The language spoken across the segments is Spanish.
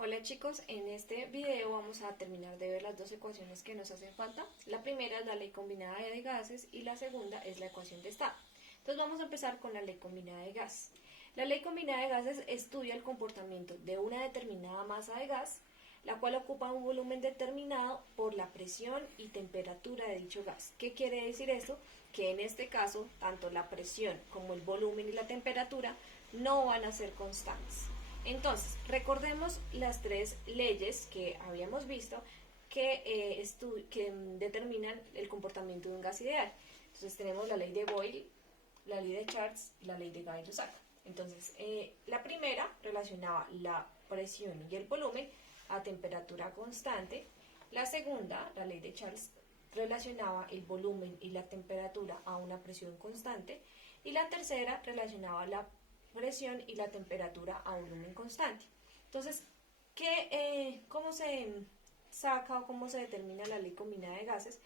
Hola chicos, en este video vamos a terminar de ver las dos ecuaciones que nos hacen falta. La primera es la ley combinada de gases y la segunda es la ecuación de estado. Entonces vamos a empezar con la ley combinada de gases. La ley combinada de gases estudia el comportamiento de una determinada masa de gas, la cual ocupa un volumen determinado por la presión y temperatura de dicho gas. ¿Qué quiere decir esto? Que en este caso, tanto la presión como el volumen y la temperatura no van a ser constantes. Entonces, recordemos las tres leyes que habíamos visto que determinan el comportamiento de un gas ideal. Entonces tenemos la ley de Boyle, la ley de Charles y la ley de Gay-Lussac. Entonces, la primera relacionaba la presión y el volumen a temperatura constante. La segunda, la ley de Charles, relacionaba el volumen y la temperatura a una presión constante. Y la tercera relacionaba la presión y la temperatura a volumen constante. Entonces, ¿cómo se saca o cómo se determina la ley combinada de gases?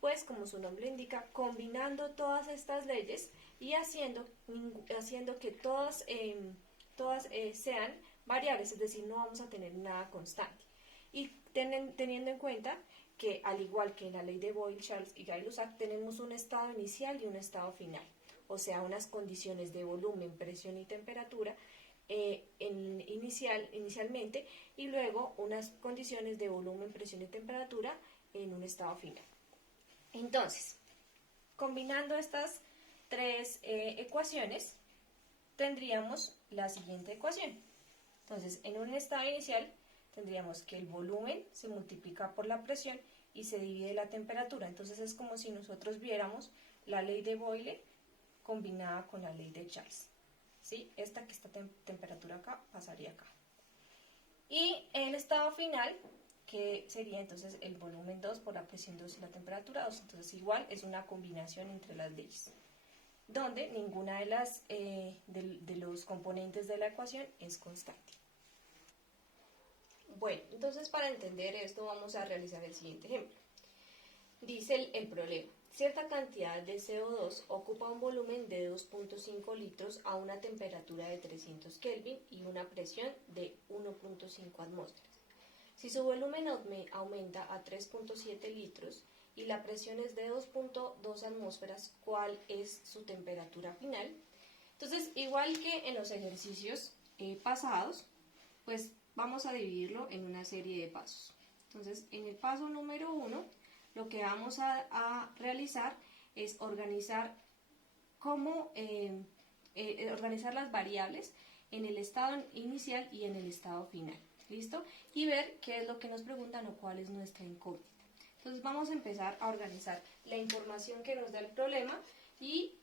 Pues, como su nombre indica, combinando todas estas leyes y haciendo que todas sean variables, es decir, no vamos a tener nada constante. Y teniendo en cuenta que, al igual que en la ley de Boyle, Charles y Gay-Lussac, tenemos un estado inicial y un estado final, o sea, unas condiciones de volumen, presión y temperatura inicialmente, y luego unas condiciones de volumen, presión y temperatura en un estado final. Entonces, combinando estas tres ecuaciones, tendríamos la siguiente ecuación. Entonces, en un estado inicial tendríamos que el volumen se multiplica por la presión y se divide la temperatura. Entonces es como si nosotros viéramos la ley de Boyle combinada con la ley de Charles. ¿Sí? Esta temperatura acá pasaría acá. Y el estado final, que sería entonces el volumen 2 por la presión 2 y la temperatura 2. Entonces igual es una combinación entre las leyes, donde ninguna de los componentes de la ecuación es constante. Bueno, entonces para entender esto vamos a realizar el siguiente ejemplo. Dice el problema: cierta cantidad de CO2 ocupa un volumen de 2.5 litros a una temperatura de 300 Kelvin y una presión de 1.5 atmósferas. Si su volumen aumenta a 3.7 litros y la presión es de 2.2 atmósferas, ¿cuál es su temperatura final? Entonces, igual que en los ejercicios pasados, pues vamos a dividirlo en una serie de pasos. Entonces, en el paso número 1, lo que vamos a realizar es organizar organizar las variables en el estado inicial y en el estado final. ¿Listo? Y ver qué es lo que nos preguntan o cuál es nuestra incógnita. Entonces vamos a empezar a organizar la información que nos da el problema y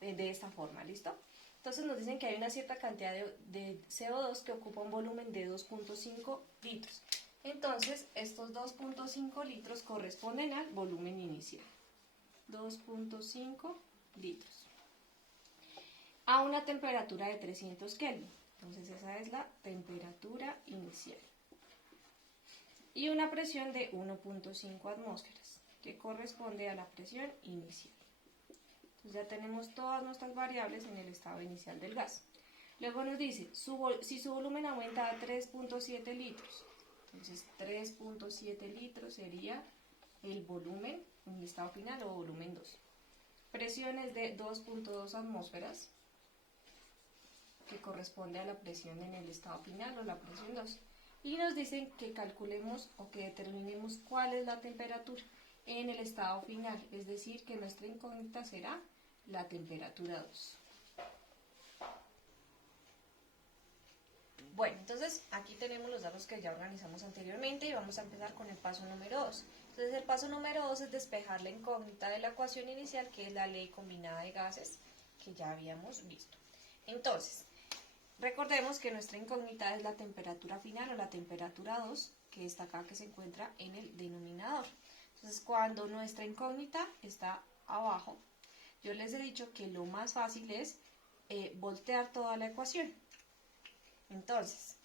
de esta forma. ¿Listo? Entonces nos dicen que hay una cierta cantidad de CO2 que ocupa un volumen de 2.5 litros. Entonces, estos 2.5 litros corresponden al volumen inicial. 2.5 litros. A una temperatura de 300 Kelvin. Entonces, esa es la temperatura inicial. Y una presión de 1.5 atmósferas, que corresponde a la presión inicial. Entonces, ya tenemos todas nuestras variables en el estado inicial del gas. Luego nos dice, si su volumen aumenta a 3.7 litros, entonces 3.7 litros sería el volumen en el estado final o volumen 2. Presiones de 2.2 atmósferas, que corresponde a la presión en el estado final o la presión 2. Y nos dicen que calculemos o que determinemos cuál es la temperatura en el estado final, es decir, que nuestra incógnita será la temperatura 2. Bueno, entonces aquí tenemos los datos que ya organizamos anteriormente y vamos a empezar con el paso número 2. Entonces el paso número 2 es despejar la incógnita de la ecuación inicial, que es la ley combinada de gases, que ya habíamos visto. Entonces, recordemos que nuestra incógnita es la temperatura final o la temperatura 2, que está acá, que se encuentra en el denominador. Entonces, cuando nuestra incógnita está abajo, yo les he dicho que lo más fácil es voltear toda la ecuación. Entonces,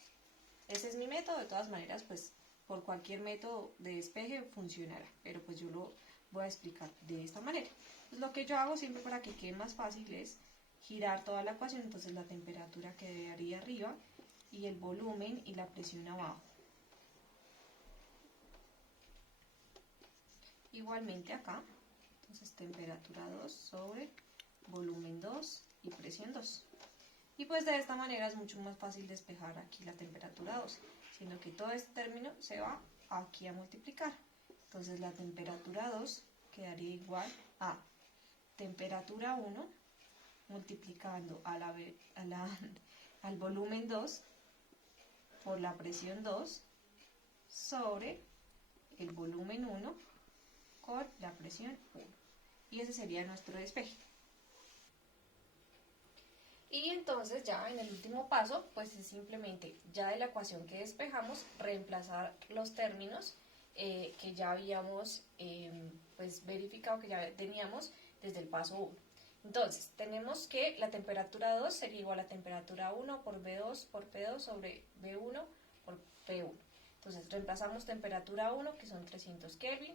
ese es mi método. De todas maneras, pues por cualquier método de despeje funcionará, pero pues yo lo voy a explicar de esta manera. Entonces, lo que yo hago siempre para que quede más fácil es girar toda la ecuación. Entonces la temperatura quedaría arriba y el volumen y la presión abajo. Igualmente acá, entonces temperatura 2 sobre volumen 2 y presión 2. Y pues de esta manera es mucho más fácil despejar aquí la temperatura 2, siendo que todo este término se va aquí a multiplicar. Entonces la temperatura 2 quedaría igual a temperatura 1 multiplicando al volumen 2 por la presión 2 sobre el volumen 1 con la presión 1. Y ese sería nuestro despeje. Y entonces ya en el último paso, pues es simplemente ya de la ecuación que despejamos, reemplazar los términos que ya habíamos pues verificado, que ya teníamos desde el paso 1. Entonces, tenemos que la temperatura 2 sería igual a temperatura 1 por B2 por P2 sobre B1 por P1. Entonces, reemplazamos temperatura 1, que son 300 Kelvin,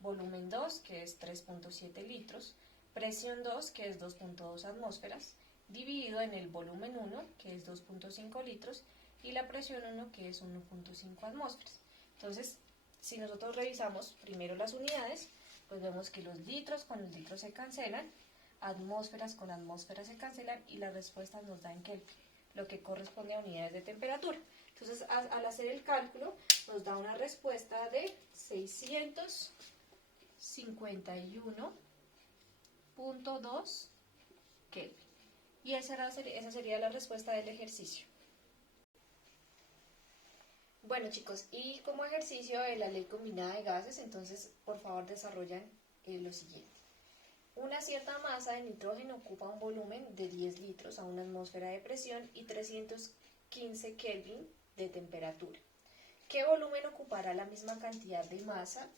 volumen 2, que es 3.7 litros, presión 2, que es 2.2 atmósferas, dividido en el volumen 1, que es 2.5 litros, y la presión 1, que es 1.5 atmósferas. Entonces, si nosotros revisamos primero las unidades, pues vemos que los litros con los litros se cancelan, atmósferas con atmósferas se cancelan y las respuestas nos dan Kelvin, lo que corresponde a unidades de temperatura. Entonces, al hacer el cálculo, nos da una respuesta de 651.2 Kelvin. Y esa sería la respuesta del ejercicio. Bueno, chicos, y como ejercicio de la ley combinada de gases, entonces por favor desarrollan lo siguiente. Una cierta masa de nitrógeno ocupa un volumen de 10 litros a una atmósfera de presión y 315 Kelvin de temperatura. ¿Qué volumen ocupará la misma cantidad de masa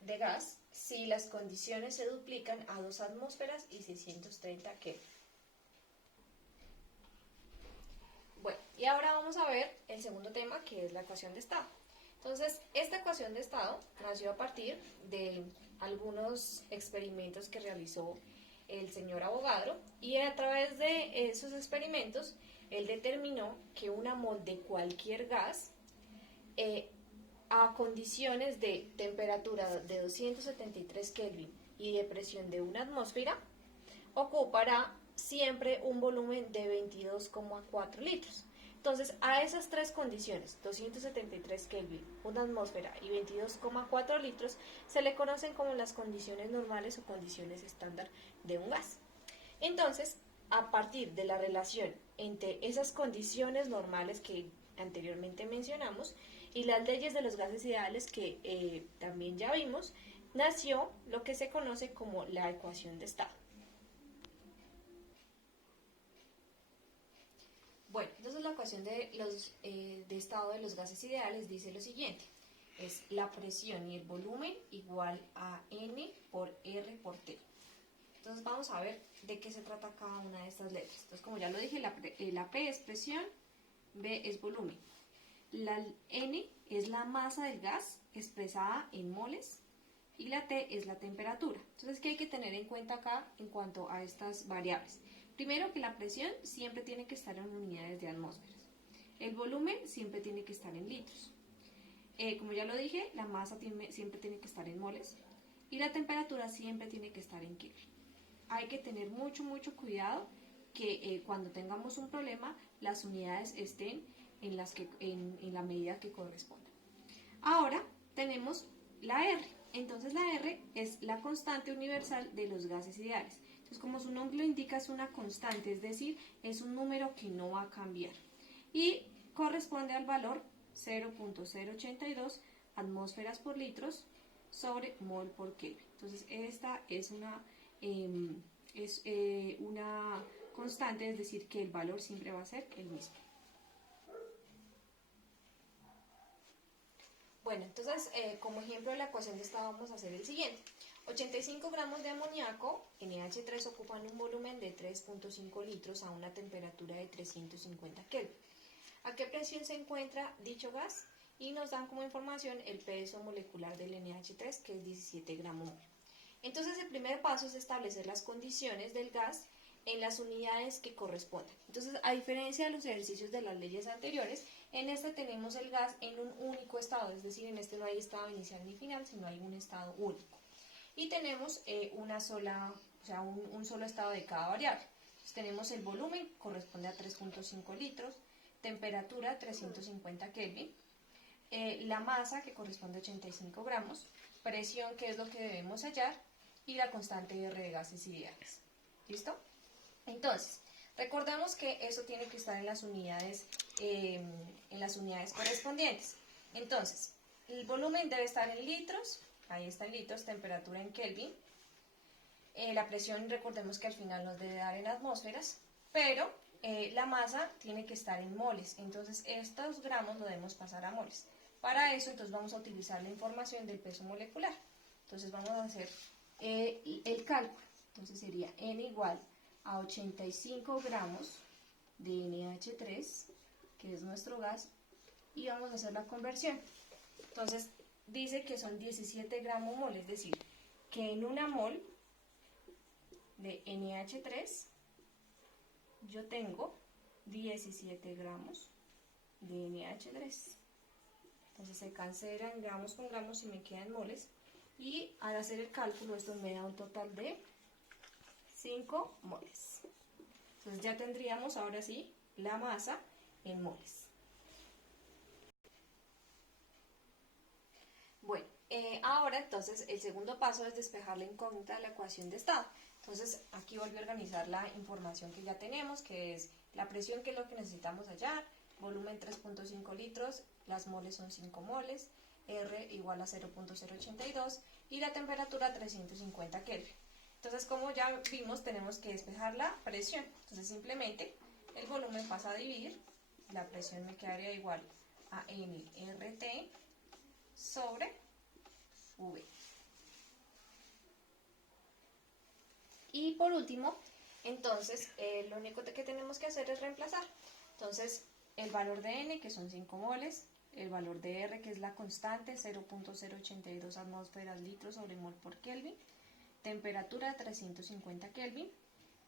de gas si las condiciones se duplican a 2 atmósferas y 630 Kelvin? Bueno, y ahora vamos a ver el segundo tema, que es la ecuación de estado. Entonces, esta ecuación de estado nació a partir de algunos experimentos que realizó el señor Avogadro, y a través de esos experimentos, él determinó que una mol de cualquier gas a condiciones de temperatura de 273 Kelvin y de presión de 1 atmósfera, ocupará siempre un volumen de 22,4 litros. Entonces, a esas tres condiciones, 273 Kelvin, 1 atmósfera y 22,4 litros, se le conocen como las condiciones normales o condiciones estándar de un gas. Entonces, a partir de la relación entre esas condiciones normales que anteriormente mencionamos y las leyes de los gases ideales que también ya vimos, nació lo que se conoce como la ecuación de estado. Bueno, entonces la ecuación de estado de los gases ideales dice lo siguiente: es la presión y el volumen igual a N por R por T. Entonces vamos a ver de qué se trata cada una de estas letras. Entonces, como ya lo dije, la P es presión, B es volumen. La N es la masa del gas expresada en moles y la T es la temperatura. Entonces, ¿qué hay que tener en cuenta acá en cuanto a estas variables? Primero, que la presión siempre tiene que estar en unidades de atmósferas. El volumen siempre tiene que estar en litros. Como ya lo dije, la masa siempre tiene que estar en moles y la temperatura siempre tiene que estar en Kelvin. Hay que tener mucho cuidado que cuando tengamos un problema, las unidades estén en la medida que corresponda. Ahora tenemos la R. Entonces la R es la constante universal de los gases ideales. Entonces, como su nombre lo indica, es una constante, es decir, es un número que no va a cambiar. Y corresponde al valor 0.082 atmósferas por litros sobre mol por Kelvin. Entonces, esta es una constante, es decir, que el valor siempre va a ser el mismo. Bueno, entonces, como ejemplo de la ecuación de estado vamos a hacer el siguiente. 85 gramos de amoníaco, NH3, ocupan un volumen de 3.5 litros a una temperatura de 350 Kelvin. ¿A qué presión se encuentra dicho gas? Y nos dan como información el peso molecular del NH3, que es 17 gramos mol. Entonces, el primer paso es establecer las condiciones del gas en las unidades que correspondan. Entonces, a diferencia de los ejercicios de las leyes anteriores, en este tenemos el gas en un único estado, es decir, en este no hay estado inicial ni final, sino hay un estado único. Y tenemos un solo estado de cada variable. Entonces, tenemos el volumen, corresponde a 3.5 litros, temperatura 350 Kelvin, la masa, que corresponde a 85 gramos, presión, que es lo que debemos hallar, y la constante R de gases ideales. ¿Listo? Entonces, recordemos que eso tiene que estar en las unidades correspondientes. Entonces, el volumen debe estar en litros, ahí está en litros, temperatura en Kelvin, la presión, recordemos que al final nos debe dar en atmósferas, pero la masa tiene que estar en moles, entonces estos gramos lo debemos pasar a moles. Para eso, entonces, vamos a utilizar la información del peso molecular. Entonces, vamos a hacer el cálculo. Entonces, sería N igual a 85 gramos de NH3, que es nuestro gas, y vamos a hacer la conversión. Entonces, dice que son 17 gramos mol, es decir, que en una mol de NH3 yo tengo 17 gramos de NH3. Entonces se cancelan gramos con gramos y me quedan moles. Y al hacer el cálculo, esto me da un total de 5 moles. Entonces ya tendríamos ahora sí la masa en moles. Bueno, ahora entonces el segundo paso es despejar la incógnita de la ecuación de estado. Entonces aquí volví a organizar la información que ya tenemos, que es la presión, que es lo que necesitamos hallar, volumen 3.5 litros, las moles son 5 moles, R igual a 0.082 y la temperatura 350 Kelvin. Entonces, como ya vimos, tenemos que despejar la presión. Entonces, simplemente el volumen pasa a dividir, la presión me quedaría igual a nRT sobre V. Y por último, entonces, lo único que tenemos que hacer es reemplazar. Entonces, el valor de N, que son 5 moles, el valor de R, que es la constante, 0.082 atmósferas litros sobre mol por Kelvin, temperatura 350 Kelvin,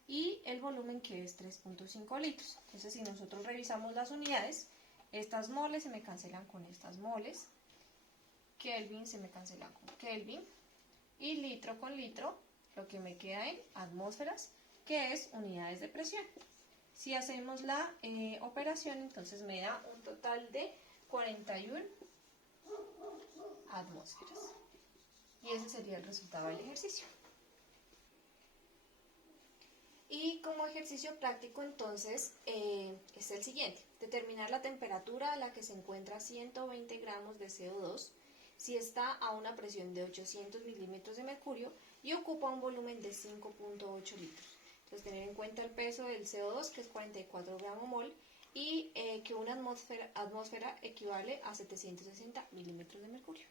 y el volumen, que es 3.5 litros. Entonces, si nosotros revisamos las unidades, estas moles se me cancelan con estas moles, Kelvin se me cancela con Kelvin, y litro con litro, lo que me queda en atmósferas, que es unidades de presión. Si hacemos la operación, entonces me da un total de 41 atmósferas. Y ese sería el resultado del ejercicio. Y como ejercicio práctico, entonces, es el siguiente. Determinar la temperatura a la que se encuentra 120 gramos de CO2 si está a una presión de 800 milímetros de mercurio y ocupa un volumen de 5.8 litros. Entonces, tener en cuenta el peso del CO2, que es 44 gramos mol, y que una atmósfera equivale a 760 milímetros de mercurio.